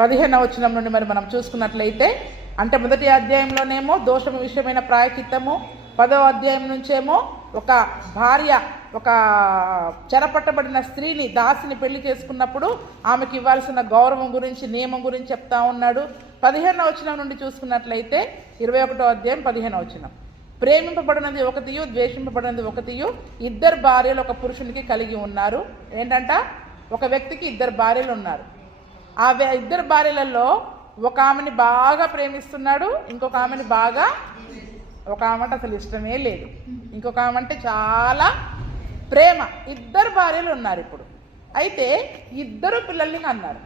15వ వచనం నుండి మరి మనం చూసుకున్నట్లయితే, అంటే మొదటి అధ్యాయంలోనేమో దోషము విషయమైన ప్రాయచిత్తము, 10వ అధ్యాయం నుంచేమో ఒక భార్య ఒక చెరపట్టబడిన స్త్రీని దాసిని పెళ్లి చేసుకున్నప్పుడు ఆమెకి ఇవ్వాల్సిన గౌరవం గురించి, నియమం గురించి చెప్తా ఉన్నాడు. 15వ వచనం నుండి చూసుకున్నట్లయితే 21వ అధ్యాయం 15వ వచనం, ప్రేమింపబడినది ఒకటియు ద్వేషింపబడినది ఒకటియు, ఇద్దరు భార్యలు ఒక పురుషునికి కలిగి ఉన్నారు. ఏంటంట, ఒక వ్యక్తికి ఇద్దరు భార్యలు ఉన్నారు. ఆ ఇద్దరు భార్యలలో ఒక ఆమెని బాగా ప్రేమిస్తున్నాడు, ఇంకొక ఆమెని బాగా, ఒక ఆమె అంటే అసలు ఇష్టమే లేదు, ఇంకొక ఆమె అంటే చాలా ప్రేమ. ఇద్దరు భార్యలు ఉన్నారు. ఇప్పుడు అయితే ఇద్దరు పిల్లల్ని కన్నారు.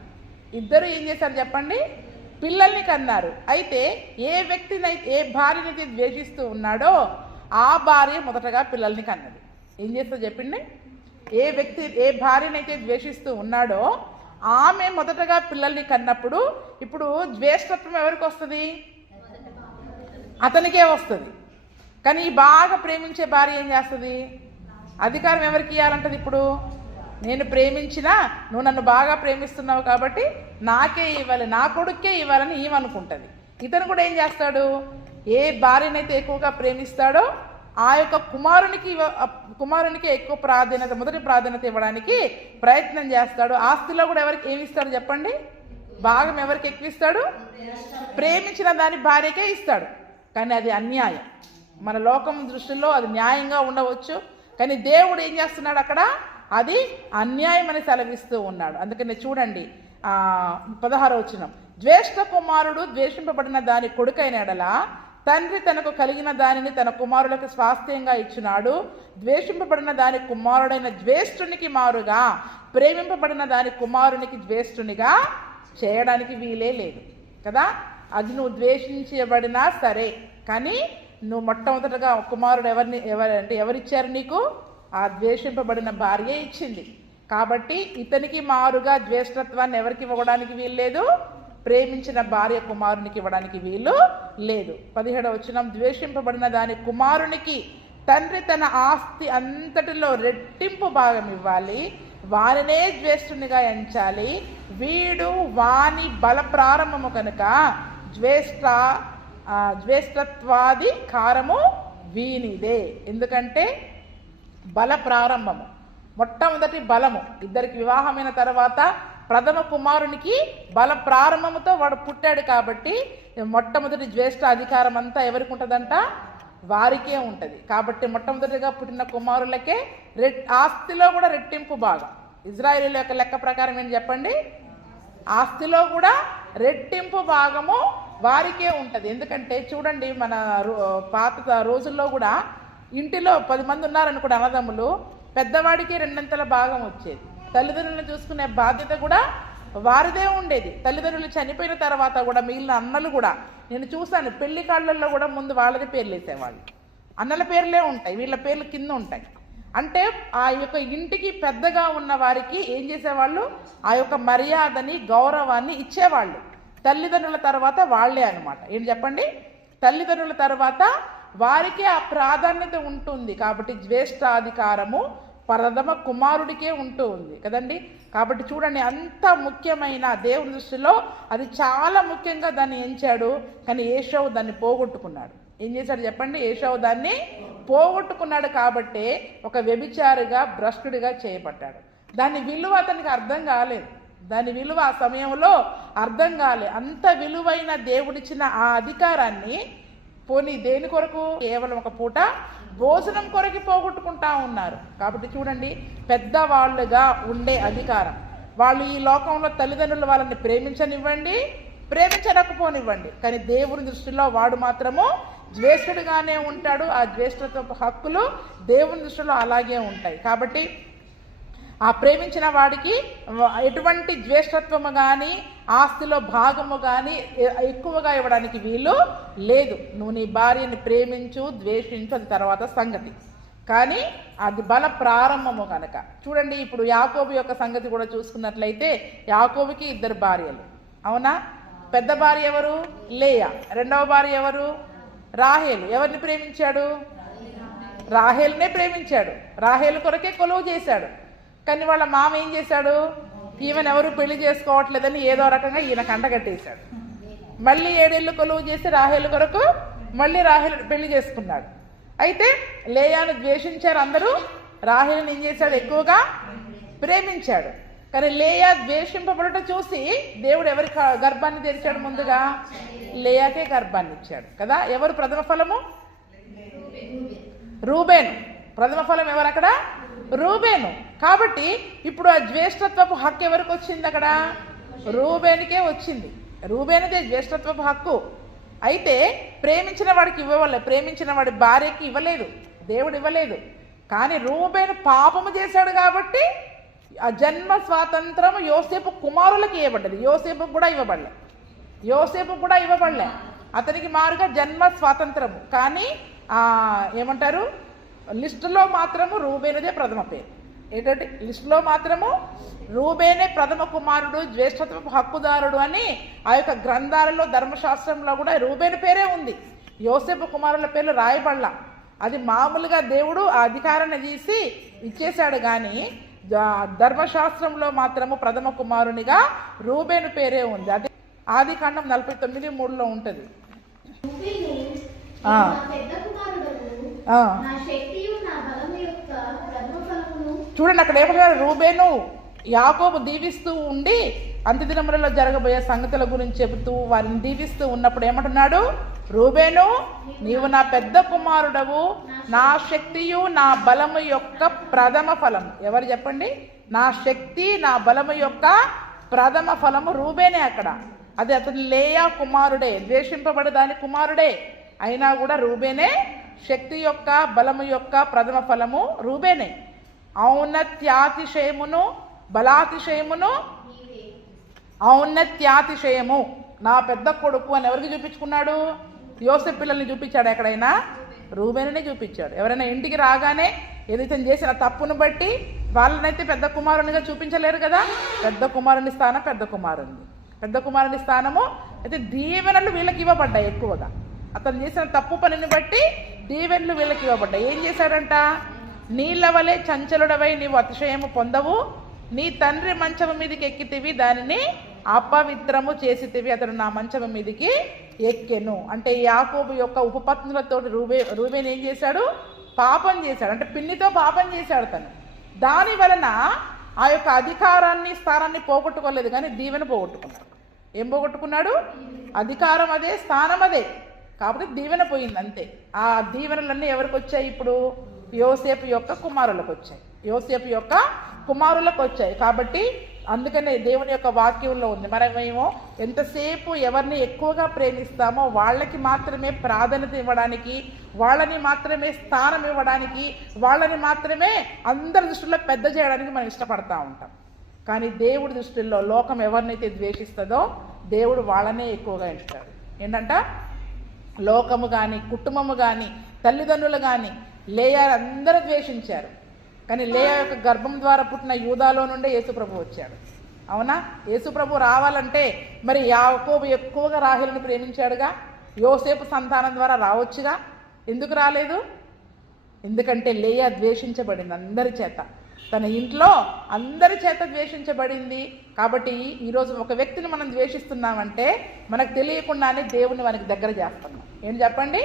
ఇద్దరు ఏం చేశారు చెప్పండి, పిల్లల్ని కన్నారు. అయితే ఏ వ్యక్తినైతే, ఏ భార్యనైతే ద్వేషిస్తూ ఉన్నాడో ఆ భార్య మొదటగా పిల్లల్ని కన్నది. ఏం చేస్తా చెప్పండి, ఏ భార్యనైతే ద్వేషిస్తూ ఉన్నాడో ఆమె మొదటగా పిల్లల్ని కన్నప్పుడు ఇప్పుడు ద్వేషత్వం ఎవరికి వస్తుంది, అతనికే వస్తుంది. కానీ బాగా ప్రేమించే భార్య ఏం చేస్తుంది, అధికారం ఎవరికి ఇవ్వాలంటది, ఇప్పుడు నేను ప్రేమించినా నువ్వు నన్ను బాగా ప్రేమిస్తున్నావు కాబట్టి నాకే ఇవ్వాలి, నా కొడుకే ఇవ్వాలని ఏమనుకుంటుంది. ఇతను కూడా ఏం చేస్తాడు, ఏ భార్యనైతే ఎక్కువగా ప్రేమిస్తాడో ఆ యొక్క కుమారునికి ఎక్కువ ప్రాధాన్యత, మొదటి ప్రాధాన్యత ఇవ్వడానికి ప్రయత్నం చేస్తాడు. ఆస్తిలో కూడా ఎవరికి ఏమిస్తాడు చెప్పండి, భాగం ఎవరికి ఎక్కువ ఇస్తాడు, ప్రేమించిన దాని భార్యకే ఇస్తాడు. కానీ అది అన్యాయం. మన లోకం దృష్టిలో అది న్యాయంగా ఉండవచ్చు, కానీ దేవుడు ఏం చేస్తున్నాడు అక్కడ, అది అన్యాయం అని సెలవిస్తూ ఉన్నాడు. అందుకని చూడండి 16వ వచనం, జ్యేష్ఠ కుమారుడు ద్వేషింపబడిన దాని కొడుకైన ఎడల తండ్రి తనకు కలిగిన దానిని తన కుమారులకు స్వాస్థ్యంగా ఇచ్చినాడు. ద్వేషింపబడిన దాని కుమారుడైన జ్యేష్ఠునికి మారుగా ప్రేమింపబడిన దాని కుమారునికి జ్యేష్ఠునిగా చేయడానికి వీలే లేదు కదా. అది నువ్వు ద్వేషించబడినా సరే, కానీ నువ్వు మొట్టమొదటగా కుమారుడు ఎవరిచ్చారు నీకు, ఆ ద్వేషింపబడిన భార్య ఇచ్చింది. కాబట్టి ఇతనికి మారుగా జ్యేష్ఠత్వాన్ని ఎవరికి ఇవ్వడానికి వీలు లేదు, ప్రేమించిన భార్య కుమారునికి ఇవ్వడానికి వీలు లేదు. 17వ వచనం, ద్వేషింపబడిన దాని కుమారునికి తండ్రి తన ఆస్తి అంతటిలో రెట్టింపు భాగం ఇవ్వాలి, వారినే జ్యేష్ఠునిగా ఎంచాలి. వీడు వాని బల ప్రారంభము కనుక జ్యేష్ఠత్వాది కారము వీనిదే. ఎందుకంటే బల ప్రారంభము, మొట్టమొదటి బలము. ఇద్దరికి వివాహమైన తర్వాత ప్రథమ కుమారునికి బల ప్రారంభముతో వాడు పుట్టాడు కాబట్టి మొట్టమొదటి జ్యేష్ఠ అధికారం అంతా ఎవరికి ఉంటుందంట, వారికే ఉంటుంది. కాబట్టి మొట్టమొదటిగా పుట్టిన కుమారులకే ఆస్తిలో కూడా రెట్టింపు భాగం. ఇజ్రాయేలీల యొక్క లెక్క ప్రకారం ఏం చెప్పండి, ఆస్తిలో కూడా రెట్టింపు భాగము వారికే ఉంటుంది. ఎందుకంటే చూడండి, మన పాత రోజుల్లో కూడా ఇంటిలో 10 మంది ఉన్నారనుకోండి అన్నదమ్ములు, పెద్దవాడికి 2 భాగం వచ్చేది. తల్లిదండ్రులను చూసుకునే బాధ్యత కూడా వారిదే ఉండేది. తల్లిదండ్రులు చనిపోయిన తర్వాత కూడా మిగిలిన అన్నలు కూడా, నేను చూశాను పెళ్లి కాళ్ళల్లో కూడా ముందు వాళ్ళది పేర్లు వేసేవాళ్ళు. అన్నల పేర్లే ఉంటాయి, వీళ్ళ పేర్లు కింద ఉంటాయి. అంటే ఆ యొక్క ఇంటికి పెద్దగా ఉన్న వారికి ఏం చేసేవాళ్ళు, ఆ యొక్క మర్యాదని, గౌరవాన్ని ఇచ్చేవాళ్ళు. తల్లిదండ్రుల తర్వాత వాళ్ళే అనమాట. ఏం చెప్పండి, తల్లిదండ్రుల తర్వాత వారికే ఆ ప్రాధాన్యత ఉంటుంది. కాబట్టి జ్యేష్ఠాధికారము ప్రథమ కుమారుడికే ఉంటూ ఉంది కదండి. కాబట్టి చూడండి, అంత ముఖ్యమైన దేవుని దృష్టిలో అది చాలా ముఖ్యంగా దాన్ని ఎంచాడు. కానీ ఏషావు దాన్ని పోగొట్టుకున్నాడు. ఏం చేశాడు చెప్పండి, ఏషావు దాన్ని పోగొట్టుకున్నాడు. కాబట్టి ఒక వ్యభిచారిగా, భ్రష్టుడిగా చేయబడ్డాడు. దాని విలువ అతనికి అర్థం కాలేదు, దాని విలువ ఆ సమయంలో అర్థం కాలేదు. అంత విలువైన దేవుడిచ్చిన ఆ అధికారాన్ని పోనీ దేని కొరకు, కేవలం ఒక పూట భోజనం కొరకు పోగొట్టుకుంటా ఉన్నారు. కాబట్టి చూడండి, పెద్దవాళ్ళుగా ఉండే అధికారం, వాళ్ళు ఈ లోకంలో తల్లిదండ్రులు వాళ్ళని ప్రేమించనివ్వండి, ప్రేమించకపోనివ్వండి, కానీ దేవుని దృష్టిలో వాడు మాత్రము జ్యేష్ఠుడిగానే ఉంటాడు. ఆ జ్యేష్ఠత్వ హక్కులు దేవుని దృష్టిలో అలాగే ఉంటాయి. కాబట్టి ఆ ప్రేమించిన వాడికి ఎటువంటి జ్యేష్ఠత్వము కానీ, ఆస్తిలో భాగము కానీ ఎక్కువగా ఇవ్వడానికి వీలు లేదు. నువ్వు నీ భార్యని ప్రేమించు, ద్వేషించు, అది తర్వాత సంగతి. కానీ అది బల ప్రారంభము కనుక. చూడండి, ఇప్పుడు యాకోబు యొక్క సంగతి కూడా చూసుకున్నట్లయితే, యాకోబుకి 2 భార్యలు, అవునా. పెద్ద భార్య ఎవరు, లేయా. రెండవ భార్య ఎవరు, రాహేలు. ఎవరిని ప్రేమించాడు, రాహేలునే ప్రేమించాడు. రాహేలు కొరకే కొలువు చేశాడు. కానీ వాళ్ళ మామ ఏం చేశాడు, ఈమెను ఎవరు పెళ్లి చేసుకోవట్లేదని ఏదో రకంగా ఈయన కంటగట్టేశాడు. మళ్ళీ 7 ఏళ్ళు కొలువు చేసి రాహేలు కొరకు మళ్ళీ రాహేలు పెళ్లి చేసుకున్నాడు. అయితే లేయాను ద్వేషించారు అందరూ, రాహేలుని ఏం చేశాడు, ఎక్కువగా ప్రేమించాడు. కానీ లేయా ద్వేషింపబడట చూసి దేవుడు ఎవరి గర్భాన్ని తెరిచాడు, ముందుగా లేయాకే గర్భాన్ని ఇచ్చాడు కదా. ఎవరు ప్రథమ ఫలము? రూబేను. ప్రథమ ఫలం ఎవరు అక్కడ? రూబేను. కాబట్టి ఇప్పుడు ఆ జ్యేష్ఠత్వపు హక్కు ఎవరికి వచ్చింది అక్కడ? రూబేనుకే వచ్చింది. రూబేనుదే జ్యేష్ఠత్వపు హక్కు. అయితే ప్రేమించిన వాడికి ఇవ్వలే, ప్రేమించిన వాడి భార్యకి ఇవ్వలేదు, దేవుడు ఇవ్వలేదు. కానీ రూబేను పాపము చేశాడు కాబట్టి ఆ జన్మ స్వాతంత్రం యోసేపు కుమారులకు ఇవ్వబడ్డది. యోసేపుకు కూడా ఇవ్వబడలే. అతనికి మారుగా జన్మ స్వాతంత్రము. కానీ ఏమంటారు, లిస్టులో మాత్రము రూబేనుదే ప్రథమ పేరు. ఏంటంటే లిస్టులో మాత్రము రూబేనే ప్రథమ కుమారుడు, జ్యేష్ఠత్వపు హక్కుదారుడు అని ఆ యొక్క గ్రంథాలలో ధర్మశాస్త్రంలో కూడా రూబేను పేరే ఉంది. యోసేపు కుమారుల పేర్లు రాయబడలా. అది మామూలుగా దేవుడు ఆ అధికారాన్ని తీసి ఇచ్చేశాడు. కానీ ధర్మశాస్త్రంలో మాత్రము ప్రథమ కుమారునిగా రూబేను పేరే ఉంది. అది ఆదికాండం 49:3 ఉంటుంది. చూడండి అక్కడ ఏమంటారు, రూబేను యాకోబు దీవిస్తూ ఉండి అంత్యదినములలో జరగబోయే సంగతుల గురించి చెబుతూ వారిని దీవిస్తూ ఉన్నప్పుడు ఏమంటున్నాడు, రూబేను నీవు నా పెద్ద కుమారుడవు, నా శక్తియు నా బలము యొక్క ప్రథమ ఫలము. ఎవరు చెప్పండి? నా శక్తి నా బలము యొక్క ప్రథమ ఫలము రూబేనే. అక్కడ అది అతని లేయా కుమారుడే, ద్వేషింపబడి దాని కుమారుడే అయినా కూడా రూబేనే శక్తి యొక్క బలము యొక్క ప్రథమ ఫలము రూబేనే. ఔన్నత్యాతిశయమును బలాతిశయమును, ఔన్నత్యాతిశయము నా పెద్ద కొడుకు అని ఎవరికి చూపించుకున్నాడు? యోసేపు పిల్లల్ని చూపించాడు. ఎక్కడైనా రూబేనునే చూపించాడు. ఎవరైనా ఇంటికి రాగానే ఏదైతే చేసిన తప్పును బట్టి వాళ్ళనైతే పెద్ద కుమారునిగా చూపించలేరు కదా. పెద్ద కుమారుని స్థానం పెద్ద కుమారుని స్థానము అయితే దీవెనలు వీళ్ళకి ఇవ్వబడ్డాయి ఎక్కువగా. అతను చేసిన తప్పు పనిని బట్టి దీవెనలు వీళ్ళకి ఇవ్వబడ్డాయి. ఏం చేశాడంట, నీళ్ళ వలె చంచలుడవై నీవు అతిశయము పొందవు, నీ తండ్రి మంచము మీదకి ఎక్కితివి, దానిని అపవిత్రము చేసితివి, అతడు నా మంచము మీదకి ఎక్కెను. అంటే యాకోబు యొక్క ఉపపత్నులతో రూబేన్ ఏం చేశాడు, పాపం చేశాడు. అంటే పిన్నితో పాపం చేశాడు తను. దాని వలన ఆ యొక్క అధికారాన్ని స్థానాన్ని పోగొట్టుకోలేదు, కానీ దీవెన పోగొట్టుకున్నాడు. ఏం పోగొట్టుకున్నాడు? అధికారం అదే, స్థానం అదే, కాబట్టి దీవెన పోయింది అంతే. ఆ దీవెనలన్నీ ఎవరికి వచ్చాయి? ఇప్పుడు యోసేపు యొక్క కుమారులకు వచ్చాయి. కాబట్టి అందుకనే దేవుని యొక్క వాక్యంలో ఉంది, మనమేమో ఎంతసేపు ఎవరిని ఎక్కువగా ప్రేమిస్తామో వాళ్ళకి మాత్రమే ప్రాధాన్యత ఇవ్వడానికి, వాళ్ళని మాత్రమే స్థానం ఇవ్వడానికి, వాళ్ళని మాత్రమే అందరి దృష్టిలో పెద్ద చేయడానికి మనం ఇష్టపడతా ఉంటాం. కానీ దేవుడి దృష్టిలో లోకం ఎవరినైతే ద్వేషిస్తుందో దేవుడు వాళ్ళనే ఎక్కువగా ఇస్తాడు. ఏంటంట, లోకము కానీ కుటుంబము కానీ తల్లిదండ్రులు కానీ లేయా అందరూ ద్వేషించారు. కానీ లేయా యొక్క గర్భం ద్వారా పుట్టిన యూదాలో నుండే యేసుప్రభు వచ్చాడు. అవునా? యేసుప్రభు రావాలంటే మరి యాకోబు ఎక్కువగా రాహేలును ప్రేమించాడుగా, యోసేపు సంతానం ద్వారా రావచ్చుగా. ఎందుకు రాలేదు? ఎందుకంటే లేయా ద్వేషించబడింది అందరి చేత, తన ఇంట్లో అందరి చేత ద్వేషించబడింది. కాబట్టి ఈరోజు ఒక వ్యక్తిని మనం ద్వేషిస్తున్నామంటే మనకు తెలియకుండానే దేవుని మనకి దగ్గర చేస్తున్నాం. ఏం చెప్పండి?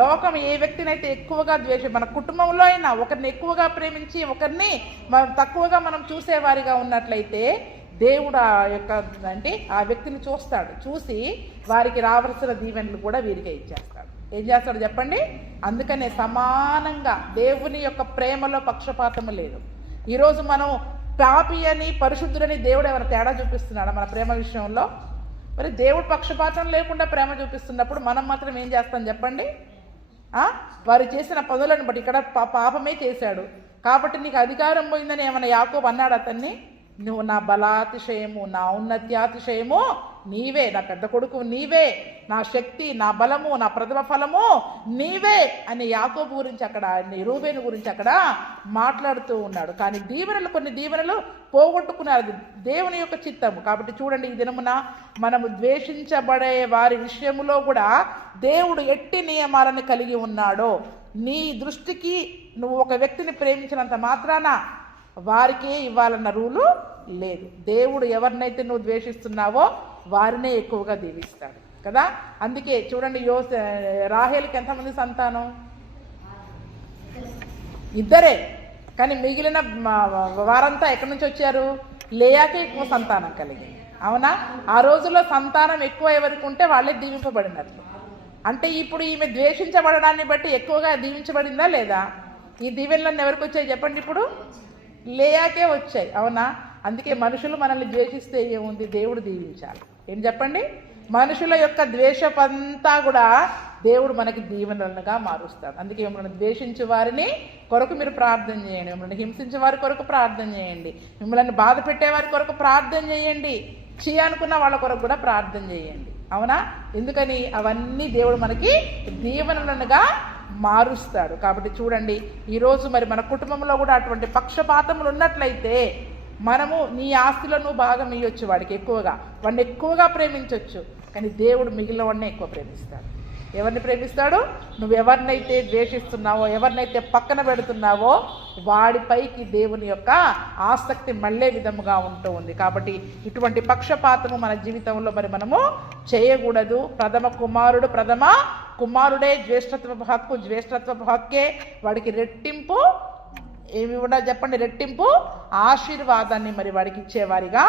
లోకం ఏ వ్యక్తినైతే ఎక్కువగా మన కుటుంబంలో అయినా ఒకరిని ఎక్కువగా ప్రేమించి ఒకరిని తక్కువగా మనం చూసేవారిగా ఉన్నట్లయితే దేవుడు ఆ వ్యక్తిని చూస్తాడు. చూసి వారికి రావాల్సిన దీవెనలు కూడా వీరికే ఇచ్చేస్తాడు. ఏం చేస్తాడు చెప్పండి? అందుకనే సమానంగా దేవుని యొక్క ప్రేమలో పక్షపాతము లేదు. ఈరోజు మనం పాపి అని పరిశుద్ధుడని దేవుడు ఎవరు తేడా చూపిస్తున్నాడు మన ప్రేమ విషయంలో? మరి దేవుడు పక్షపాతం లేకుండా ప్రేమ చూపిస్తున్నప్పుడు మనం మాత్రం ఏం చేస్తాం చెప్పండి? వారు చేసిన పనులను బట్టి ఇక్కడ పాపమే చేశాడు కాబట్టి నీకు అధికారం పోయిందని ఏమన్నా యాకోబు అన్నాడు అతన్ని? నువ్వు నా బలాతిశయము, నా ఔన్నత్యాతిశయము నీవే, నా పెద్ద కొడుకు నీవే, నా శక్తి, నా బలము, నా ప్రథమ ఫలము నీవే అని యాకోబు గురించి అక్కడ, రూబేను గురించి అక్కడ మాట్లాడుతూ ఉన్నాడు. కానీ కొన్ని దీవెనలు పోగొట్టుకున్నారు. దేవుని యొక్క చిత్తము. కాబట్టి చూడండి, ఈ దినమున మనము ద్వేషించబడే వారి విషయంలో కూడా దేవుడు ఎట్టి నియమాలను కలిగి ఉన్నాడో. నీ దృష్టికి నువ్వు ఒక వ్యక్తిని ప్రేమించినంత మాత్రాన వారికే ఇవ్వాలన్న రూలు లేదు. దేవుడు ఎవరినైతే నువ్వు ద్వేషిస్తున్నావో వారినే ఎక్కువగా దీవిస్తాడు కదా. అందుకే చూడండి, రాహేలుకి ఎంతమంది సంతానం? ఇద్దరే. కానీ మిగిలిన వారంతా ఎక్కడి నుంచి వచ్చారు? లేయాకే ఎక్కువ సంతానం కలిగింది. అవునా? ఆ రోజుల్లో సంతానం ఎక్కువ ఎవరికి ఉంటే వాళ్ళే దీవింపబడినట్లు. అంటే ఇప్పుడు ఈమె ద్వేషించబడడాన్ని బట్టి ఎక్కువగా దీవించబడిందా లేదా? ఈ దీవెనలన్నీ ఎవరికి వచ్చాయి చెప్పండి? ఇప్పుడు లేయాకే వచ్చాయి. అవునా? అందుకే మనుషులు మనల్ని ద్వేషిస్తే ఏముంది, దేవుడు దీవించాలి. ఏం చెప్పండి? మనుషుల యొక్క ద్వేషపంతా కూడా దేవుడు మనకి దీవెనలుగా మారుస్తాడు. అందుకే మిమ్మల్ని ద్వేషించే వారిని కొరకు మీరు ప్రార్థన చేయండి, మిమ్మల్ని హింసించే వారి కొరకు ప్రార్థన చేయండి, మిమ్మల్ని బాధ పెట్టే వారి కొరకు ప్రార్థన చేయండి, అనుకున్న వాళ్ళ కొరకు కూడా ప్రార్థన చేయండి. అవునా? ఎందుకని? అవన్నీ దేవుడు మనకి దీవెనలుగా మారుస్తాడు. కాబట్టి చూడండి, ఈరోజు మరి మన కుటుంబంలో కూడా అటువంటి పక్షపాతములు ఉన్నట్లయితే మనము నీ ఆస్తిలో నువ్వు భాగం ఇవ్వచ్చు, వాడికి ఎక్కువగా, వాడిని ఎక్కువగా ప్రేమించవచ్చు. కానీ దేవుడు మిగిలిన వాడిని ఎక్కువ ప్రేమిస్తాడు. ఎవరిని ప్రేమిస్తాడు? నువ్వు ఎవరినైతే ద్వేషిస్తున్నావో, ఎవరినైతే పక్కన పెడుతున్నావో వాడిపైకి దేవుని యొక్క ఆసక్తి మళ్ళే విధముగా ఉంటూ ఉంది. కాబట్టి ఇటువంటి పక్షపాతము మన జీవితంలో మరి మనము చేయకూడదు. ప్రథమ కుమారుడే జ్యేష్ఠత్వపు హక్కు, జ్యేష్ఠత్వపు హక్కే వాడికి రెట్టింపు ఏమి ఉండాలి చెప్పండి? రెట్టింపు ఆశీర్వాదాన్ని మరి వాడికి ఇచ్చేవారిగా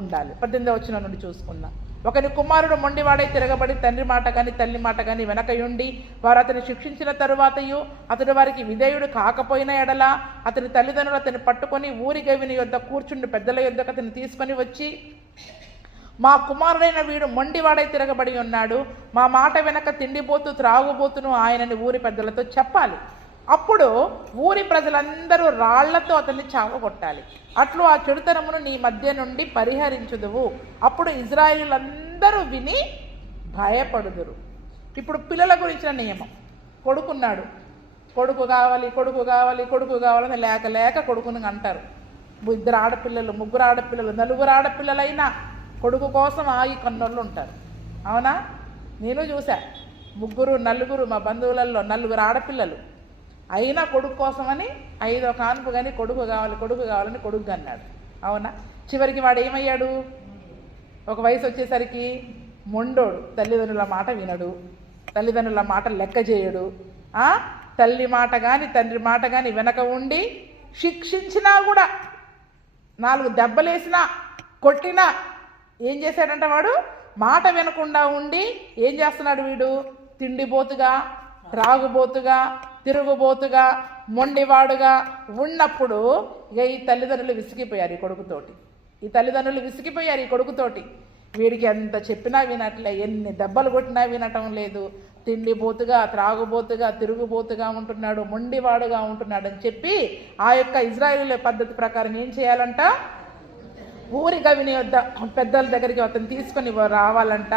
ఉండాలి. 18వ వచనం నుండి చూసుకుందాం. ఒకని కుమారుడు మొండివాడై తిరగబడి తండ్రి మాట కానీ తల్లి మాట కానీ వెనకయుండి వారు అతన్ని శిక్షించిన తరువాతయు అతడు వారికి విధేయుడు కాకపోయిన ఎడల అతని తల్లిదండ్రులు అతన్ని పట్టుకొని ఊరి గవిని యొద్ద కూర్చుండి పెద్దల యొద్దకు అతన్ని తీసుకొని వచ్చి, మా కుమారుడైన వీడు మొండివాడై తిరగబడి ఉన్నాడు, మా మాట వెనక తిండిపోతూ త్రాగుబోతును ఆయనని ఊరి పెద్దలతో చెప్పాలి. అప్పుడు ఊరి ప్రజలందరూ రాళ్లతో అతన్ని చావగొట్టాలి. అట్లు ఆ చెడుతనమును నీ మధ్య నుండి పరిహరించుదువు. అప్పుడు ఇజ్రాయేలులందరూ విని భయపడుదురు. ఇప్పుడు పిల్లల గురించిన నియమం. కొడుకున్నాడు, కొడుకు కావాలి కొడుకు కావాలి కొడుకు కావాలని లేక లేక కొడుకుని అంటారు. 2 ఆడపిల్లలు 3 ఆడపిల్లలు 4 ఆడపిల్లలైనా కొడుకు కోసం ఆగి కన్నోళ్ళు ఉంటారు. అవునా? నేను చూసా 3 4 మా బంధువులలో 4 ఆడపిల్లలు అయినా కొడుకు కోసమని 5వ కాన్పు కానీ కొడుకు కావాలని కొడుకు అన్నాడు. అవునా? చివరికి వాడు ఏమయ్యాడు? ఒక వయసు వచ్చేసరికి మొండోడు, తల్లిదండ్రుల మాట వినడు, తల్లిదండ్రుల మాట లెక్క చేయడు, తల్లి మాట కానీ తండ్రి మాట కానీ వెనక ఉండి శిక్షించినా కూడా 4 దెబ్బలేసినా కొట్టినా ఏం చేశాడంట? వాడు మాట వినకుండా ఉండి ఏం చేస్తున్నాడు? వీడు తిండిబోతుగా, త్రాగుబోతుగా, తిరుగుబోతుగా, మొండివాడుగా ఉన్నప్పుడు ఇక ఈ తల్లిదండ్రులు విసిగిపోయారు ఈ కొడుకుతోటి. వీడికి ఎంత చెప్పినా వినట్లే, ఎన్ని దెబ్బలు కొట్టినా వినటం లేదు, తిండిబోతుగా, త్రాగుబోతుగా, తిరుగుబోతుగా ఉంటున్నాడు, మొండివాడుగా ఉంటున్నాడు అని చెప్పి ఆ యొక్క ఇజ్రాయేలు పద్ధతి ప్రకారం ఏం చేయాలంట? ఊరి గవిని వద్ద పెద్దల దగ్గరికి అతను తీసుకొని రావాలంట.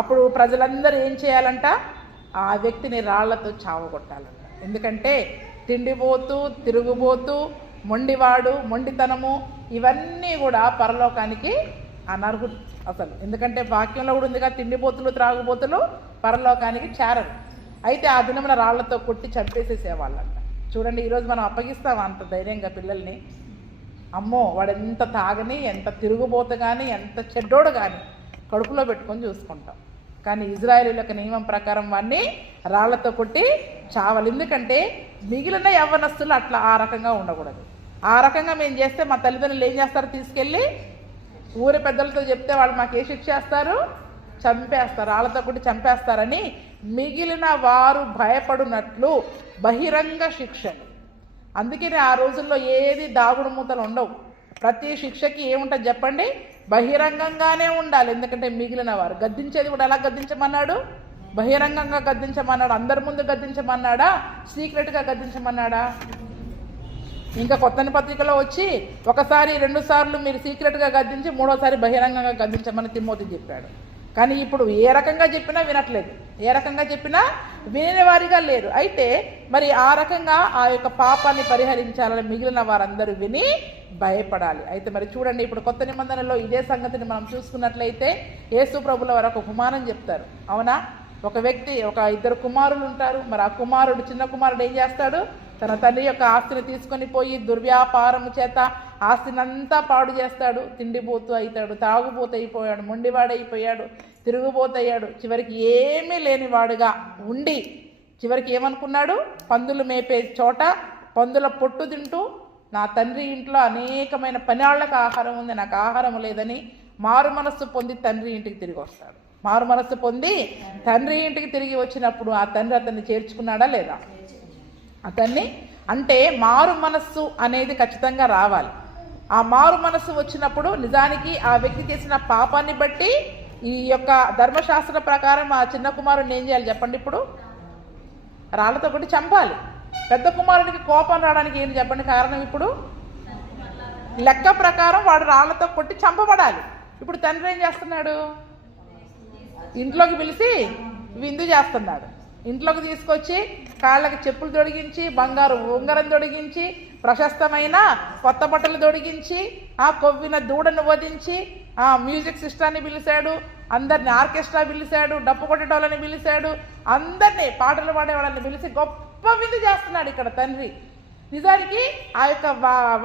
అప్పుడు ప్రజలందరూ ఏం చేయాలంట? ఆ వ్యక్తిని రాళ్లతో చావగొట్టాలంట. ఎందుకంటే తిండిపోతూ, తిరుగుబోతూ, మొండివాడు, మొండితనము ఇవన్నీ కూడా పరలోకానికి అనర్హుడు అసలు. ఎందుకంటే వాక్యంలో కూడా ఉందిగా, తిండిపోతులు త్రాగుబోతులు పరలోకానికి చేరరు. అయితే ఆ దినమున రాళ్లతో కొట్టి చంపేసేసేవాళ్ళంట. చూడండి, ఈరోజు మనం అప్పగిస్తాం అంత ధైర్యంగా పిల్లల్ని? అమ్మో వాడు ఎంత తాగని, ఎంత తిరుగుబోతు కానీ, ఎంత చెడ్డోడు కానీ కడుపులో పెట్టుకొని చూసుకుంటాం. కానీ ఇజ్రాయేలీల యొక్క నియమం ప్రకారం వాడిని రాళ్లతో కొట్టి చావాలి. ఎందుకంటే మిగిలిన యవ్వనస్తులు అట్లా ఆ రకంగా ఉండకూడదు. ఆ రకంగా మేము చేస్తే మా తల్లిదండ్రులు ఏం చేస్తారు? తీసుకెళ్ళి ఊరి పెద్దలతో చెప్తే వాళ్ళు మాకు ఏ శిక్ష చేస్తారు? చంపేస్తారు, రాళ్లతో కొట్టి చంపేస్తారని మిగిలిన వారు భయపడినట్లు బహిరంగ శిక్షలు. అందుకని ఆ రోజుల్లో ఏది దాగుడు మూతలు ఉండవు. ప్రతి శిక్షకి ఏముంటుంది చెప్పండి? బహిరంగంగానే ఉండాలి. ఎందుకంటే మిగిలిన వారు గద్దించేది కూడా ఎలా గద్దించమన్నాడు? బహిరంగంగా గద్దించమన్నాడు. అందరి ముందు గద్దించమన్నాడా? సీక్రెట్గా గద్దించమన్నాడా? ఇంకా కొత్త పత్రికలో వచ్చి 1 సారి 2 సార్లు మీరు సీక్రెట్గా గద్దించి 3వసారి బహిరంగంగా గద్దించమని తిమోతి చెప్పాడు. కానీ ఇప్పుడు ఏ రకంగా చెప్పినా వినట్లేదు, ఏ రకంగా చెప్పినా వినేవారిగా లేరు. అయితే మరి ఆ రకంగా ఆ యొక్క పాపాన్ని పరిహరించాలని మిగిలిన వారందరూ విని భయపడాలి. అయితే మరి చూడండి, ఇప్పుడు కొత్త నిబంధనలో ఇదే సంగతిని మనం చూసుకున్నట్లయితే యేసు ప్రభుల వారు ఒక ఉపమానం చెప్తారు. అవునా? ఒక వ్యక్తి, 2 కుమారులు ఉంటారు. మరి ఆ కుమారుడు, చిన్న కుమారుడు ఏం చేస్తాడు? తన తండ్రి యొక్క ఆస్తిని తీసుకొని పోయి దుర్వ్యాపారము చేత ఆస్తినంతా పాడు చేస్తాడు. తిండిపోతూ అవుతాడు, తాగుబోతు అయిపోయాడు, మొండివాడైపోయాడు, తిరుగుబోతయ్యాడు. చివరికి ఏమీ లేనివాడుగా ఉండి చివరికి ఏమనుకున్నాడు? పందులు మేపే చోట పందుల పొట్టు తింటూ నా తండ్రి ఇంట్లో అనేకమైన పనివాళ్ళకు ఆహారం ఉంది, నాకు ఆహారం లేదని మారు మనస్సు పొంది తండ్రి ఇంటికి తిరిగి వస్తాడు. మారు మనస్సు పొంది తండ్రి ఇంటికి తిరిగి వచ్చినప్పుడు ఆ తండ్రి అతన్ని చేర్చుకున్నాడా లేదా? అతన్ని అంటే మారు మనస్సు అనేది ఖచ్చితంగా రావాలి. ఆ మారు మనస్సు వచ్చినప్పుడు నిజానికి ఆ వ్యక్తి చేసిన పాపాన్ని బట్టి ఈ యొక్క ధర్మశాస్త్ర ప్రకారం ఆ చిన్న కుమారుడిని ఏం చేయాలి చెప్పండి? ఇప్పుడు రాళ్లతో కొట్టి చంపాలి. పెద్ద కుమారుడికి కోపం రావడానికి ఏంటి చెప్పండి కారణం? ఇప్పుడు లెక్క ప్రకారం వాడు రాళ్లతో కొట్టి చంపబడాలి. ఇప్పుడు తండ్రి ఏం చేస్తున్నాడు? ఇంట్లోకి పిలిచి విందు చేస్తున్నాడు. ఇంట్లోకి తీసుకొచ్చి కాళ్ళకి చెప్పులు తొడిగించి, బంగారు ఉంగరం తొడిగించి, ప్రశస్తమైన కొత్త బట్టలు తొడిగించి, ఆ కొవ్విన దూడను వధించి, ఆ మ్యూజిక్ సిస్టాన్ని పిలిచాడు, అందరిని ఆర్కెస్ట్రా పిలిచాడు, డప్పు కొట్టేటోళ్ళని పిలిచాడు, అందరినీ పాటలు పాడేవాళ్ళని పిలిచి గొప్ప విందు చేస్తున్నాడు ఇక్కడ తండ్రి. నిజానికి ఆ యొక్క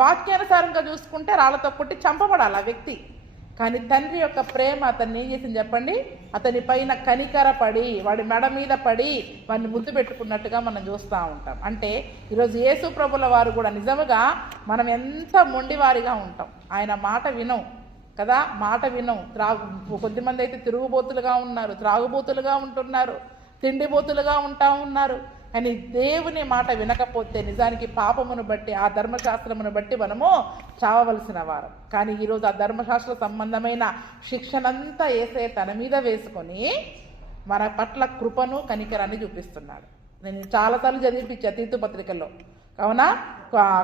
వాక్యానుసారంగా చూసుకుంటే రాళ్లతో కొట్టి చంపబడాలి ఆ వ్యక్తి. కానీ తండ్రి యొక్క ప్రేమ అతన్ని ఏం చేసింది చెప్పండి? అతని పైన కనికర పడి వాడి మెడ మీద పడి వాడిని ముద్దు పెట్టుకున్నట్టుగా మనం చూస్తూ ఉంటాం. అంటే ఈరోజు యేసు ప్రభుల వారు కూడా నిజముగా మనం ఎంత మొండివారిగా ఉంటాం, ఆయన మాట వినం కదా, మాట వినం. కొద్దిమంది అయితే తిరుగుబోతులుగా ఉన్నారు, త్రాగుబోతులుగా ఉంటున్నారు, తిండిబోతులుగా ఉంటా ఉన్నారు. అని దేవుని మాట వినకపోతే నిజానికి పాపమును బట్టి ఆ ధర్మశాస్త్రమును బట్టి మనము చావవలసిన వారం. కానీ ఈరోజు ఆ ధర్మశాస్త్ర సంబంధమైన శిక్షణంతా యేసయ్య తన మీద వేసుకొని మన పట్ల కృపను కనికరాన్ని చూపిస్తున్నాడు. నేను చాలాసార్లు చదివిపించా తీతు పత్రికల్లో. కావున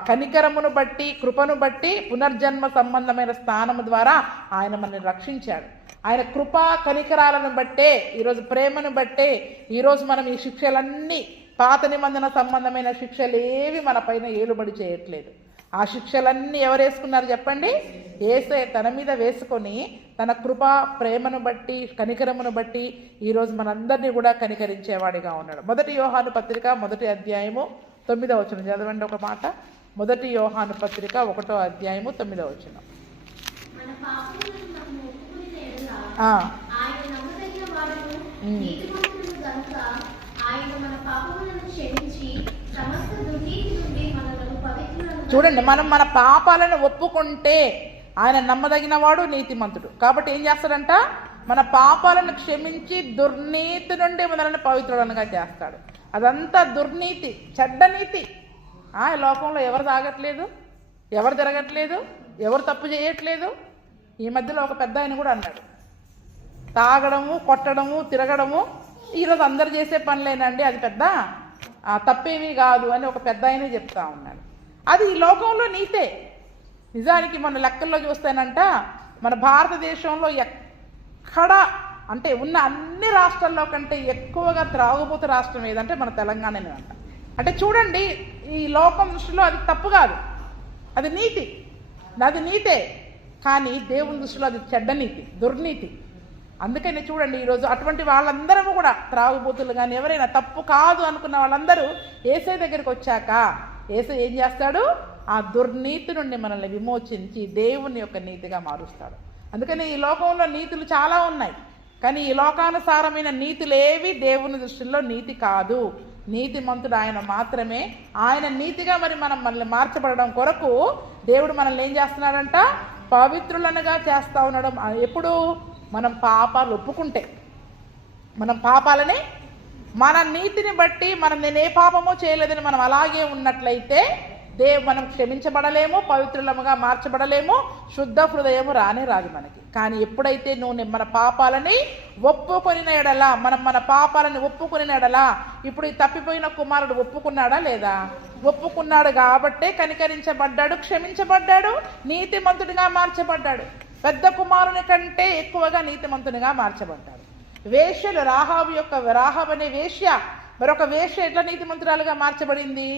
కనికరమును బట్టి కృపను బట్టి పునర్జన్మ సంబంధమైన స్థానము ద్వారా ఆయన మనల్ని రక్షించాడు. ఆయన కృపా కనికరాలను బట్టే ఈరోజు ప్రేమను బట్టే ఈరోజు మనం ఈ శిక్షలన్నీ పాత నిబంధన సంబంధమైన శిక్షలు ఏవి మన పైన ఏలుబడి చేయట్లేదు. ఆ శిక్షలన్నీ ఎవరు వేసుకున్నారు చెప్పండి? యేసయ్య తన మీద వేసుకొని తన కృపా ప్రేమను బట్టి కనికరమును బట్టి ఈరోజు మనందరినీ కూడా కనికరించేవాడిగా ఉన్నాడు. 1 యోహాను పత్రిక 1వ అధ్యాయము 9వ వచనం చదవండి ఒక మాట. 1 యోహాను పత్రిక 1వ అధ్యాయము 9వ వచనం. చూడండి, మనం మన పాపాలను ఒప్పుకుంటే ఆయన నమ్మదగిన వాడు, నీతిమంతుడు. కాబట్టి ఏం చేస్తాడంట? మన పాపాలను క్షమించి దుర్నీతి నుండి మనల్ని పవిత్రులనుగా చేస్తాడు. అదంతా దుర్నీతి, చెడ్డ నీతి. లోకంలో ఎవరు తాగట్లేదు, ఎవరు తిరగట్లేదు, ఎవరు తప్పు చేయట్లేదు. ఈ మధ్యలో ఒక పెద్ద ఆయన కూడా అన్నాడు, తాగడము, కొట్టడము, తిరగడము ఈరోజు అందరు చేసే పనులేనండి, అది పెద్ద తప్పేమీ కాదు అని ఒక పెద్ద ఆయనే చెప్తా ఉన్నాడు. అది ఈ లోకంలో నీతే. నిజానికి మన లెక్కల్లో చూస్తేనంట మన భారతదేశంలో ఎక్కడ అంటే ఉన్న అన్ని రాష్ట్రాల్లో కంటే ఎక్కువగా త్రాగుబోతు రాష్ట్రం ఏదంటే మన తెలంగాణనే అంట. అంటే చూడండి, ఈ లోకం దృష్టిలో అది తప్పు కాదు, అది నీతి, అది నీతే. కానీ దేవుని దృష్టిలో అది చెడ్డ నీతి, దుర్నీతి. అందుకని చూడండి, ఈరోజు అటువంటి వాళ్ళందరూ కూడా త్రాగుబోతులు కానీ ఎవరైనా తప్పు కాదు అనుకున్న వాళ్ళందరూ యేసయ్య దగ్గరికి వచ్చాక యేసయ్య ఏం చేస్తాడు? ఆ దుర్నీతి నుండి మనల్ని విమోచించి దేవుని యొక్క నీతిగా మారుస్తాడు. అందుకని ఈ లోకంలో నీతులు చాలా ఉన్నాయి, కానీ ఈ లోకానుసారమైన నీతులేవి దేవుని దృష్టిలో నీతి కాదు. నీతిమంతుడు ఆయన మాత్రమే. ఆయన నీతిగా మనల్ని మార్చబడడం కొరకు దేవుడు మనల్ని ఏం చేస్తున్నాడంట? పవిత్రులనుగా చేస్తా ఉన్నాడు. ఎప్పుడు? మనం పాపాలు ఒప్పుకుంటే, మనం పాపాలని మన నీతిని బట్టి నేను ఏ పాపమో చేయలేదని మనం అలాగే ఉన్నట్లయితే మనం క్షమించబడలేము, పవిత్రులముగా మార్చబడలేము, శుద్ధ హృదయము రానే రాదు మనకి. కానీ ఎప్పుడైతే మన పాపాలని ఒప్పుకొనిన ఎడలా, మన పాపాలని ఒప్పుకొనిన ఎడలా, ఇప్పుడు ఈ తప్పిపోయిన కుమారుడు ఒప్పుకున్నాడా లేదా? ఒప్పుకున్నాడు కాబట్టే కనికరించబడ్డాడు, క్షమించబడ్డాడు, నీతిమంతుడిగా మార్చబడ్డాడు. పెద్ద కుమారుని కంటే ఎక్కువగా నీతిమంతునిగా మార్చబడ్డాడు. వేశ్యలు రాహాబు అనే వేశ్య, మరొక వేశ్య ఎట్లా నీతిమంతురాలుగా మార్చబడింది?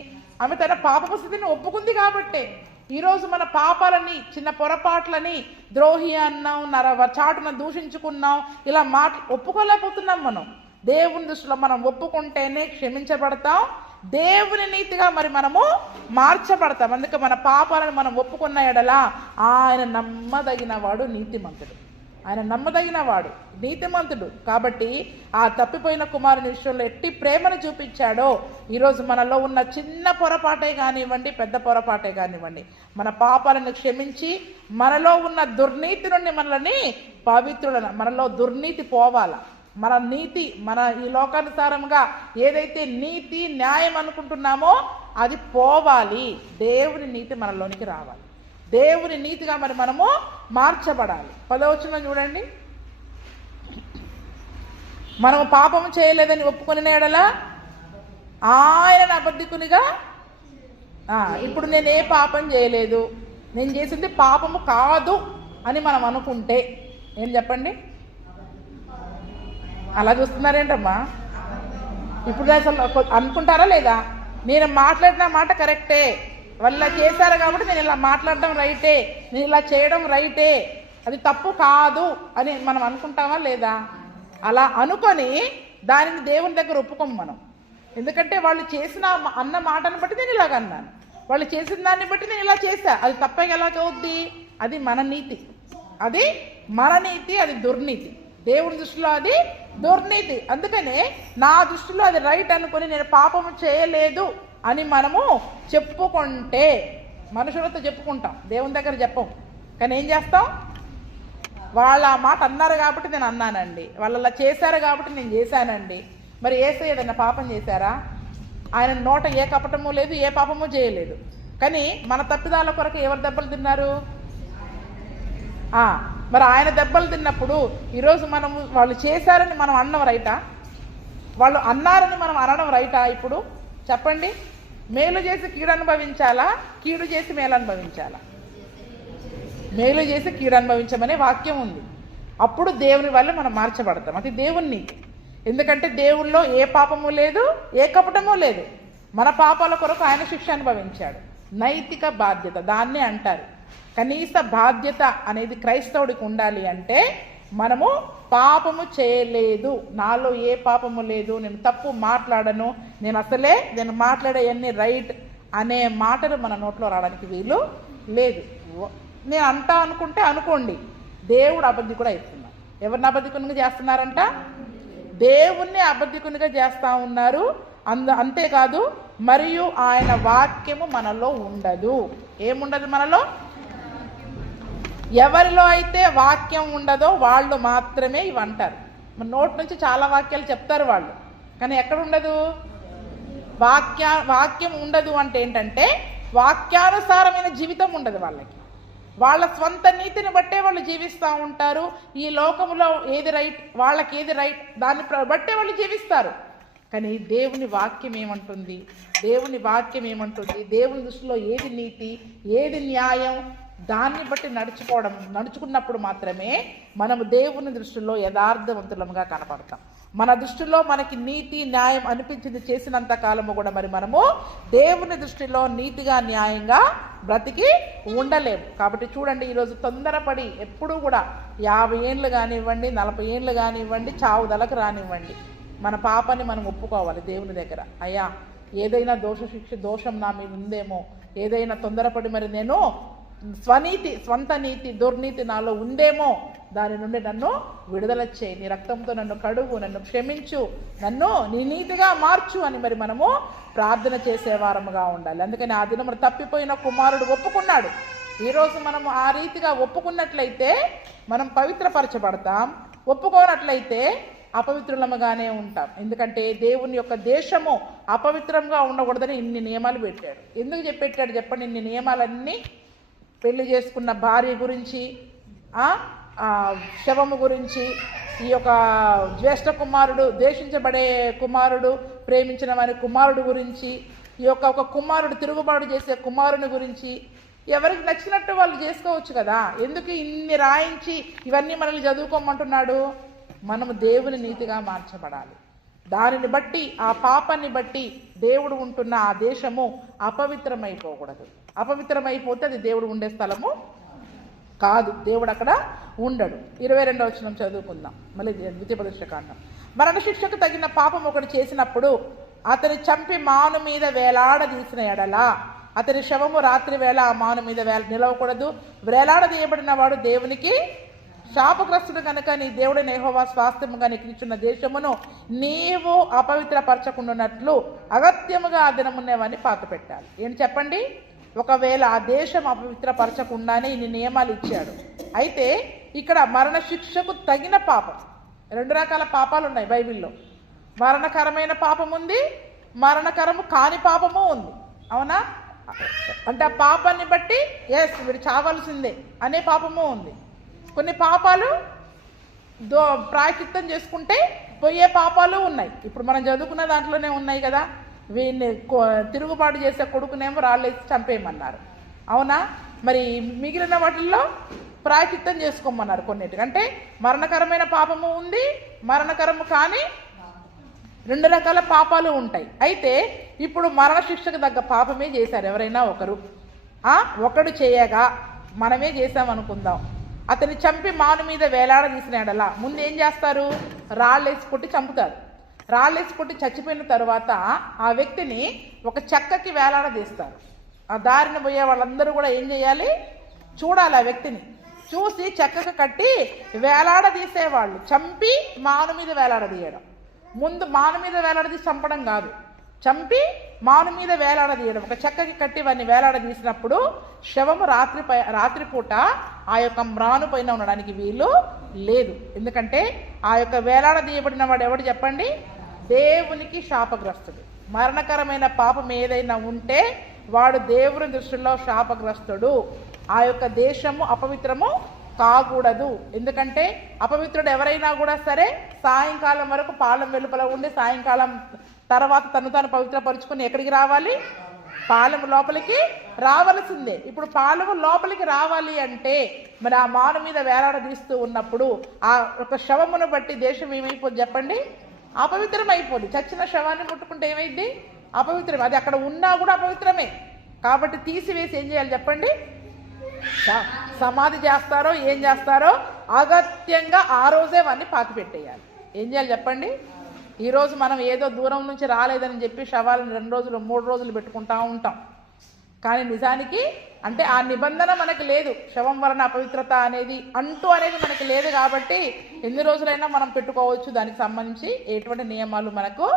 ఆమె తన పాపపు స్థితిని ఒప్పుకుంది కాబట్టే ఈరోజు మన పాపాలని, చిన్న పొరపాట్లని, ద్రోహి అన్నాం, చాటున దూషించుకున్నాం, ఇలా ఒప్పుకోలేకపోతున్నాం. మనం దేవుని దృష్టిలో మనం ఒప్పుకుంటేనే క్షమించబడతాం, దేవుని నీతిగా మరి మనము మార్చబడతాం. అందుకే మన పాపాలను మనం ఒప్పుకున్న ఎడల ఆయన నమ్మదగిన వాడు, నీతిమంతుడు. ఆయన నమ్మదగిన వాడు, నీతిమంతుడు. కాబట్టి ఆ తప్పిపోయిన కుమారుని విషయంలో ఎట్టి ప్రేమను చూపించాడో ఈరోజు మనలో ఉన్న చిన్న పొరపాటే కానివ్వండి, పెద్ద పొరపాటే కానివ్వండి, మన పాపాలను క్షమించి మనలో ఉన్న దుర్నీతి నుండి మనల్ని పవిత్రులను, మనలో దుర్నీతి పోవాల, మన నీతి, మన ఈ లోకానుసారంగా ఏదైతే నీతి న్యాయం అనుకుంటున్నామో అది పోవాలి. దేవుని నీతి మనలోనికి రావాలి. దేవుని నీతిగా మరి మనము మార్చబడాలి. 10వ వచనం చూడండి. మనము పాపము చేయలేదని ఒప్పుకునే ఎడల ఆయన అబద్ధికునిగా, ఇప్పుడు నేను ఏ పాపం చేయలేదు, నేను చేసింది పాపము కాదు అని మనం అనుకుంటే ఏం చెప్పండి? అలా చూస్తున్నారేంటమ్మా? ఇప్పుడు అసలు అనుకుంటారా లేదా? నేను మాట్లాడిన మాట కరెక్టే, వాళ్ళు ఇలా చేశారు కాబట్టి నేను ఇలా మాట్లాడడం రైటే, నేను ఇలా చేయడం రైటే, అది తప్పు కాదు అని మనం అనుకుంటామా లేదా? అలా అనుకొని దానిని దేవుని దగ్గర ఒప్పుకోము మనం. ఎందుకంటే వాళ్ళు చేసిన అన్న మాటను బట్టి నేను ఇలాగ అన్నాను, వాళ్ళు చేసిన దాన్ని బట్టి నేను ఇలా చేశా, అది తప్ప ఎలా అవుద్ది? అది మన నీతి, అది మన నీతి, అది దుర్నీతి. దేవుని దృష్టిలో అది దుర్నీతి. అందుకనే నా దృష్టిలో అది రైట్ అనుకుని నేను పాపము చేయలేదు అని మనము చెప్పుకుంటే, మనుషులతో చెప్పుకుంటాం, దేవుని దగ్గర చెప్పం. కానీ ఏం చేస్తాం? వాళ్ళ మాట అన్నారు కాబట్టి నేను అన్నానండి, వాళ్ళు అలా చేశారు కాబట్టి నేను చేశానండి. మరి యేసయ్య ఏదైనా పాపం చేశారా? ఆయన నోట ఏ కపటము లేదు, ఏ పాపము చేయలేదు. కానీ మన తప్పిదాల కొరకు ఎవరు దెబ్బలు తిన్నారు? మరి ఆయన దెబ్బలు తిన్నప్పుడు ఈరోజు మనము వాళ్ళు చేశారని మనం అనడం రైటా? వాళ్ళు అన్నారని మనం అనడం రైటా? ఇప్పుడు చెప్పండి, మేలు చేసి కీడు అనుభవించాలా, కీడు చేసి మేలు అనుభవించాలా? మేలు చేసి కీడు అనుభవించమనే వాక్యం ఉంది. అప్పుడు దేవుని వల్ల మనం మార్చబడతాం. అది దేవుని నీతి. ఎందుకంటే దేవుల్లో ఏ పాపము లేదు, ఏ కపటము లేదు. మన పాపాల కొరకు ఆయన శిక్ష అనుభవించాడు. నైతిక బాధ్యత దాన్నే అంటారు. కనీస బాధ్యత అనేది క్రైస్తవుడికి ఉండాలి. అంటే మనము పాపము చేయలేదు, నాలో ఏ పాపము లేదు, నేను తప్పు మాట్లాడను, నేను మాట్లాడే అన్ని రైట్ అనే మాటలు మన నోట్లో రావడానికి వీలు లేదు. నేను అంటా అనుకుంటే అనుకోండి, దేవుడు అబద్ధికుడు అవుతున్నాడు. ఎవరిని అబద్ధికునిగా చేస్తున్నారంట? దేవుణ్ణి అబద్ధికునిగా చేస్తూ ఉన్నారు. అంతేకాదు, మరియు ఆయన వాక్యము మనలో ఉండదు. ఏముండదు మనలో? ఎవరిలో అయితే వాక్యం ఉండదో వాళ్ళు మాత్రమే ఇవి అంటారు. మన నోటి నుంచి చాలా వాక్యాలు చెప్తారు వాళ్ళు, కానీ ఎక్కడ ఉండదు? వాక్యం ఉండదు అంటే ఏంటంటే వాక్యానుసారమైన జీవితం ఉండదు వాళ్ళకి. వాళ్ళ స్వంత నీతిని బట్టే వాళ్ళు జీవిస్తూ ఉంటారు. ఈ లోకంలో ఏది రైట్, వాళ్ళకి ఏది రైట్, దాన్ని బట్టే వాళ్ళు జీవిస్తారు. కానీ దేవుని వాక్యం ఏమంటుంది? దేవుని వాక్యం ఏమంటుంది? దేవుని దృష్టిలో ఏది నీతి, ఏది న్యాయం, దాన్ని బట్టి నడుచుకున్నప్పుడు మాత్రమే మనము దేవుని దృష్టిలో యథార్థవంతులంగా కనపడతాం. మన దృష్టిలో మనకి నీతి న్యాయం అనిపించింది చేసినంత కాలము కూడా మరి మనము దేవుని దృష్టిలో నీతిగా న్యాయంగా బ్రతికి ఉండలేము. కాబట్టి చూడండి, ఈరోజు తొందరపడి ఎప్పుడూ కూడా 50 ఏళ్ళు కానివ్వండి, 40 ఏళ్ళు కానివ్వండి, చావుదలకు రానివ్వండి, మన పాపాన్ని మనం ఒప్పుకోవాలి దేవుని దగ్గర. అయ్యా, ఏదైనా దోషం నా మీద ఉందేమో, ఏదైనా తొందరపడి మరి నేను స్వంత నీతి, దుర్నీతి నాలో ఉందేమో, దాని నుండి నన్ను విడుదల చేయి, నీ రక్తంతో నన్ను కడుగు, నన్ను క్షమించు, నన్ను నీ నీతిగా మార్చు అని మరి మనము ప్రార్థన చేసేవారముగా ఉండాలి. అందుకని ఆ దినం తప్పిపోయిన కుమారుడు ఒప్పుకున్నాడు. ఈరోజు మనము ఆ రీతిగా ఒప్పుకున్నట్లయితే మనం పవిత్రపరచబడతాం, ఒప్పుకోనట్లయితే అపవిత్రులముగానే ఉంటాం. ఎందుకంటే దేవుని యొక్క దేశము అపవిత్రంగా ఉండకూడదని ఇన్ని నియమాలు పెట్టాడు. ఎందుకు పెట్టాడు చెప్పండి? ఇన్ని నియమాలన్నీ పెళ్లి చేసుకున్న భార్య గురించి, శవము గురించి, ఈ యొక్క జ్యేష్ఠ కుమారుడు, ద్వేషించబడే కుమారుడు, ప్రేమించిన వారి కుమారుడు గురించి, ఈ యొక్క ఒక కుమారుడు తిరుగుబాటు చేసే కుమారుని గురించి, ఎవరికి నచ్చినట్టు వాళ్ళు చేసుకోవచ్చు కదా. ఎందుకు ఇన్ని రాయించి ఇవన్నీ మనల్ని చదువుకోమంటున్నాడు? మనము దేవుని నీతిగా మార్చబడాలి. దానిని బట్టి, ఆ పాపాన్ని బట్టి దేవుడు ఉంటున్న ఆ దేశము అపవిత్రమైపోకూడదు. అపవిత్రమైపోతే అది దేవుడు ఉండే స్థలము కాదు, దేవుడు అక్కడ ఉండడు. 22వ వచనం చదువుకుందాం మళ్ళీ. ద్వితీయోపదేశకాండం. మరణశిక్షకు తగిన పాపం ఒకటి చేసినప్పుడు అతని చంపి మాను మీద వేలాడదీసిన ఎడల అతని శవము రాత్రి వేళ ఆ మాను మీద నిలవకూడదు. వేలాడదీయబడిన వాడు దేవునికి శాపగ్రస్తుడు కనుక నీ దేవుడైన యెహోవా స్వాస్థ్యముగా నీకిచ్చున్న దేశమును నీవు అపవిత్రపరచకుండానట్లు అగత్యముగా ఆ దినమున్నేవాన్ని పాత పెట్టాలి. ఏంటి చెప్పండి? ఒకవేళ ఆ దేశం అపవిత్రపరచకుండానే ఇన్ని నియమాలు ఇచ్చాడు. అయితే ఇక్కడ మరణశిక్షకు తగిన పాపం, 2 రకాల పాపాలు ఉన్నాయి బైబిల్లో. మరణకరమైన పాపం ఉంది, మరణకరము కాని పాపము ఉంది. అవునా? అంటే ఆ పాపాన్ని బట్టి వీడు చావాల్సిందే అనే పాపము ఉంది. కొన్ని పాపాలు ప్రాయశ్చిత్తం చేసుకుంటే పోయే పాపాలు ఉన్నాయి. ఇప్పుడు మనం చదువుకున్న దాంట్లోనే ఉన్నాయి కదా, వీడిని తిరుగుబాటు చేసే కొడుకునేమో రాళ్ళేసి చంపేయమన్నారు. అవునా? మరి మిగిలిన వాటిల్లో ప్రాయశ్చిత్తం చేసుకోమన్నారు కొన్నిటికి. అంటే మరణకరమైన పాపము ఉంది, మరణకరము కానీ 2 రకాల పాపాలు ఉంటాయి. అయితే ఇప్పుడు మరణశిక్షకు తగ్గ పాపమే చేశారు ఎవరైనా ఒకడు చేయగా మనమే చేసామనుకుందాం. అతన్ని చంపి మాను మీద వేలాడదీసిన ఎడల ముందు ఏం చేస్తారు? రాళ్ళేసి కొట్టి చంపుతారు. రాళ్ళేసి కొట్టి చచ్చిపోయిన తర్వాత ఆ వ్యక్తిని ఒక చెక్కకి వేలాడదీస్తారు. ఆ దారిని పోయే వాళ్ళందరూ కూడా ఏం చేయాలి? చూడాలి. ఆ వ్యక్తిని చూసి చెక్కకు కట్టి వేలాడదీసేవాళ్ళు. చంపి మాను మీద వేలాడదీయడం. ముందు మాను మీద వేలాడదీసి చంపడం కాదు, చంపి మాను మీద వేలాడదీయడం. ఒక చెక్కకి కట్టి వాడిని వేలాడదీసినప్పుడు శవము రాత్రిపూట ఆ యొక్క మ్రాను పైన ఉండడానికి వీలు లేదు. ఎందుకంటే ఆ యొక్క వేలాడదీయబడిన వాడు ఎవడు చెప్పండి? దేవునికి శాపగ్రస్తుడు. మరణకరమైన పాపం ఏదైనా ఉంటే వాడు దేవుని దృష్టిలో శాపగ్రస్తుడు. ఆ యొక్క దేశము అపవిత్రము కాకూడదు. ఎందుకంటే అపవిత్రుడు ఎవరైనా కూడా సరే సాయంకాలం వరకు పాలెం వెలుపల ఉండి సాయంకాలం తర్వాత తాను పవిత్రపరుచుకొని ఎక్కడికి రావాలి? పాలెం లోపలికి రావాల్సిందే. ఇప్పుడు పాలెం లోపలికి రావాలి అంటే మరి ఆ మాను మీద వేలాడదీస్తూ ఉన్నప్పుడు ఆ ఒక శవమును బట్టి దేశం ఏమైపోద్ది చెప్పండి? అపవిత్రం అయిపోద్ది. చచ్చిన శవాన్ని ముట్టుకుంటే ఏమైంది? అపవిత్రం. అది అక్కడ ఉన్నా కూడా అపవిత్రమే. కాబట్టి తీసివేసి ఏం చేయాలి చెప్పండి? సమాధి చేస్తారో ఏం చేస్తారో అగత్యంగా ఆ రోజే వాడిని పాతి పెట్టేయాలి. ఏం చేయాలి చెప్పండి? ఈరోజు మనం ఏదో దూరం నుంచి రాలేదని చెప్పి శవాలను 2 రోజులు 3 రోజులు పెట్టుకుంటా ఉంటాం. కానీ నిజానికి అంటే ఆ నిబంధన మనకు లేదు. శవం వలన అపవిత్రత అనేది మనకి లేదు. కాబట్టి ఎన్ని రోజులైనా మనం పెట్టుకోవచ్చు. దానికి సంబంధించి ఎటువంటి నియమాలు మనకు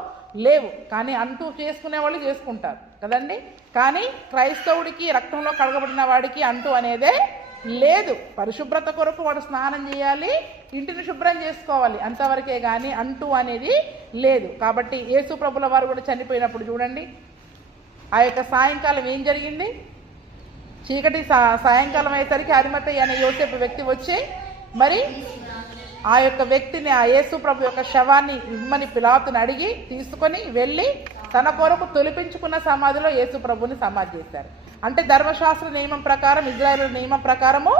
లేవు. కానీ అంటూ చేసుకునే వాళ్ళు చేసుకుంటారు కదండి. కానీ క్రైస్తవుడికి రక్తంలో కడగబడిన వాడికి అంటూ అనేదే లేదు. పరిశుభ్రత కొరకు వాడు స్నానం చేయాలి, ఇంటిని శుభ్రం చేసుకోవాలి, అంతవరకే కానీ అంటూ అనేది లేదు. కాబట్టి యేసు ప్రభుల వారు కూడా చనిపోయినప్పుడు చూడండి, ఆ యొక్క సాయంకాలం ఏం జరిగింది? చీకటి సాయంకాలం అయ్యేసరికి అరిమతయ్య అనే యోసేపు వ్యక్తి వచ్చి మరి ఆ యొక్క వ్యక్తిని, ఆ యేసు ప్రభు యొక్క శవాన్ని ఇమ్మని పిలాతుని అడిగి తీసుకొని వెళ్ళి తన కొరకు తొలిపించుకున్న సమాధిలో యేసు ప్రభుని సమాధి చేశారు. అంటే ధర్మశాస్త్ర నియమం ప్రకారం, ఇజ్రాయేలు నియమం ప్రకారము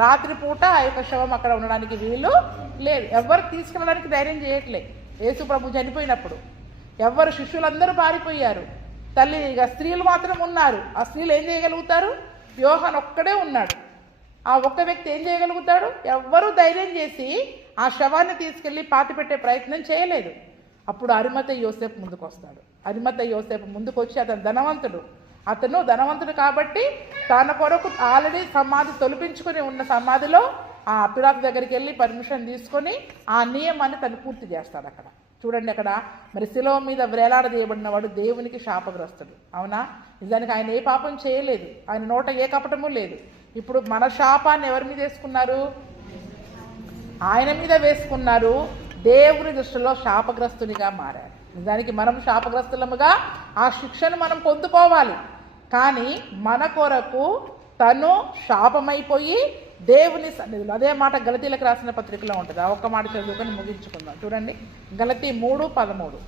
రాత్రిపూట ఆ యొక్క శవం అక్కడ ఉండడానికి వీలు లేదు. ఎవరు తీసుకెళ్ళడానికి ధైర్యం చేయట్లేదు. యేసు ప్రభు చనిపోయినప్పుడు ఎవరు శిష్యులందరూ పారిపోయారు. స్త్రీలు మాత్రం ఉన్నారు. ఆ స్త్రీలు ఏం చేయగలుగుతారు? యోహాను ఒక్కడే ఉన్నాడు. ఆ ఒక్క వ్యక్తి ఏం చేయగలుగుతాడు? ఎవ్వరూ ధైర్యం చేసి ఆ శవాన్ని తీసుకెళ్ళి పాతి పెట్టే ప్రయత్నం చేయలేదు. అప్పుడు అరిమతయ్య యోసేపు ముందుకు వస్తాడు. అరిమతయ్య యోసేపు ముందుకు వచ్చి అతను ధనవంతుడు కాబట్టి తన కొరకు ఆల్రెడీ సమాధి తొలిపించుకొని ఉన్న సమాధిలో ఆ పిలాతు దగ్గరికి వెళ్ళి పర్మిషన్ తీసుకొని ఆ నియమాన్ని తను పూర్తి చేస్తాడు. అక్కడ చూడండి, అక్కడ మరి శిలువ మీద వేలాడదీయబడిన వాడు దేవునికి శాపగ్రస్తుడు. అవునా? నిజానికి ఆయన ఏ పాపం చేయలేదు, ఆయన నోట ఏ కపటము లేదు. ఇప్పుడు మన శాపాన్ని ఎవరి మీద వేసుకున్నారు? ఆయన మీద వేసుకున్నారు. దేవుని దృష్టిలో శాపగ్రస్తునిగా మారారు. నిజానికి మనం శాపగ్రస్తులముగా ఆ శిక్షను మనం పొందుకోవాలి. కానీ మన కొరకు తను శాపమైపోయి దేవుని సన్నిధిలో, అదే మాట గలతీలకు రాసిన పత్రికలో ఉంటుంది. ఆ ఒక్క మాట చదువుకొని ముగించుకుందాం. చూడండి, గలతీ 3:13.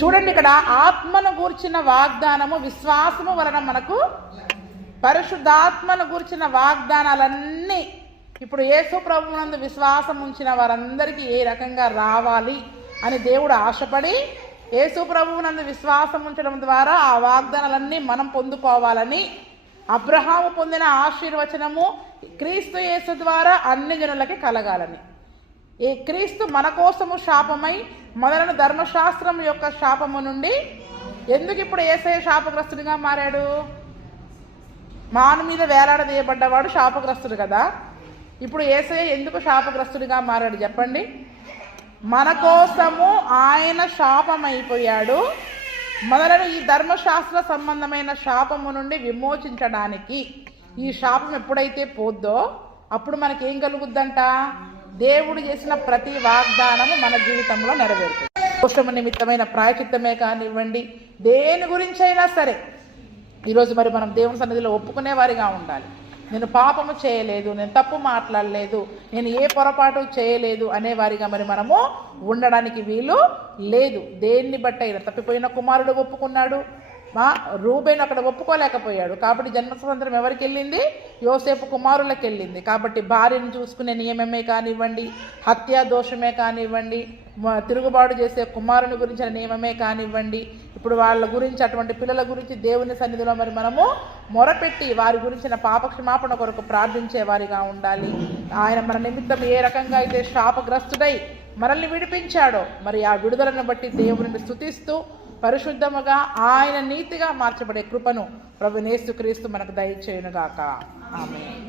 చూడండి, ఇక్కడ ఆత్మను గూర్చిన వాగ్దానము విశ్వాసము వలన మనకు, పరిశుద్ధాత్మను గూర్చిన వాగ్దానాలన్నీ ఇప్పుడు యేసు ప్రభువునందు విశ్వాసం ఉంచిన వారందరికీ ఏ రకంగా రావాలి అని దేవుడు ఆశపడి యేసు ప్రభువు నందు విశ్వాసం ఉంచడం ద్వారా ఆ వాగ్దానాలన్నీ మనం పొందుకోవాలని, అబ్రహాము పొందిన ఆశీర్వచనము క్రీస్తు యేసు ద్వారా అన్ని జనులకి కలగాలని. ఈ క్రీస్తు మన కోసము శాపమై మొదలైన ధర్మశాస్త్రం యొక్క శాపము నుండి ఎందుకు ఇప్పుడు యేసయ్య శాపగ్రస్తుడిగా మారాడు? మాను మీద వేలాడదీయబడ్డవాడు శాపగ్రస్తుడు కదా. ఇప్పుడు యేసయ్య ఎందుకు శాపగ్రస్తుడిగా మారాడు చెప్పండి? మన కోసము ఆయన శాపమైపోయాడు. మొదలైన ఈ ధర్మశాస్త్ర సంబంధమైన శాపము నుండి విమోచించడానికి. ఈ శాపం ఎప్పుడైతే పోద్దో అప్పుడు మనకేం కలుగుద్దంట? దేవుడు చేసిన ప్రతి వాగ్దానము మన జీవితంలో నెరవేరుతుంది. దోషము నిమిత్తమైన ప్రాయచిత్తమే కానివ్వండి, దేని గురించి అయినా సరే ఈరోజు మరి మనం దేవుని సన్నిధిలో ఒప్పుకునే వారిగా ఉండాలి. నేను పాపము చేయలేదు, నేను తప్పు మాట్లాడలేదు, నేను ఏ పొరపాటు చేయలేదు అనేవారిగా మరి మనము ఉండడానికి వీలు లేదు. దేన్ని బట్టి అయినా తప్పిపోయిన కుమారుడు ఒప్పుకున్నాడు, రూబేను అక్కడ ఒప్పుకోలేకపోయాడు. కాబట్టి జన్మ స్వతంత్రం ఎవరికి వెళ్ళింది? యోసేపు కుమారులకు వెళ్ళింది. కాబట్టి భార్యను చూసుకునే నియమమే కానివ్వండి, హత్యా దోషమే కానివ్వండి, తిరుగుబాటు చేసే కుమారుని గురించిన నియమమే కానివ్వండి, ఇప్పుడు వాళ్ళ గురించి అటువంటి పిల్లల గురించి దేవుని సన్నిధిలో మరి మనము మొరపెట్టి వారి గురించిన పాపక్షమాపణ కొరకు ప్రార్థించే వారిగా ఉండాలి. ఆయన మన నిమిత్తం ఏ రకంగా అయితే శాపగ్రస్తుడై మనల్ని విడిపించాడో మరి ఆ విడుదలను బట్టి దేవుని స్తుతిస్తూ పరిశుద్ధముగా ఆయన నీతిగా మార్చబడే కృపను ప్రభువు యేసుక్రీస్తు మనకు దయచేయునుగాక. ఆమేన్.